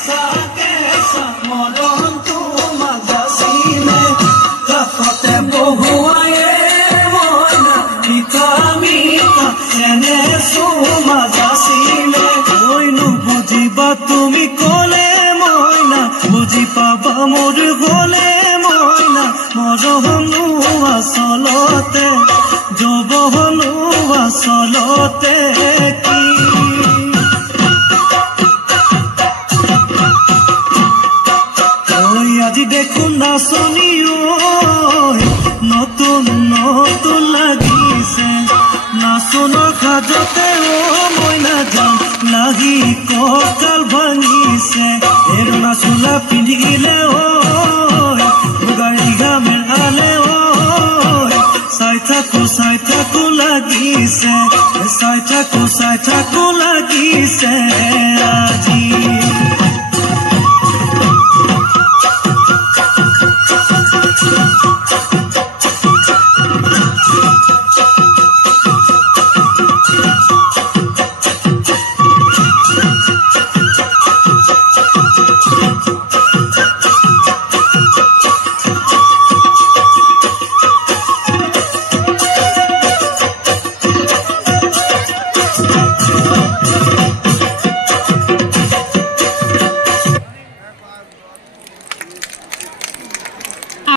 সঁচাকে মৰম তোমাক যাচিলে কাষতে বহুৱায়ে মইনা মিঠা মিঠা এনে চুমা যাচিলে কৈনো বুজিবা তুমি ক'লে মইনা বুজি পাবা মোৰ গ'লে মইনা মৰমনো আচলতে যৌৱনো আচলতে কি আজি দেখোন নাচনি নতুন নতুন লাগিছে নাচনৰ সাজতে মইনা যাম লাগি কঁকাল ভাঙিছে এৰুণা চোলা পিন্ধিলে মুগাৰী গামেৰ আলে চাই থাকো লাগিছে চাই থাকো লাগিছে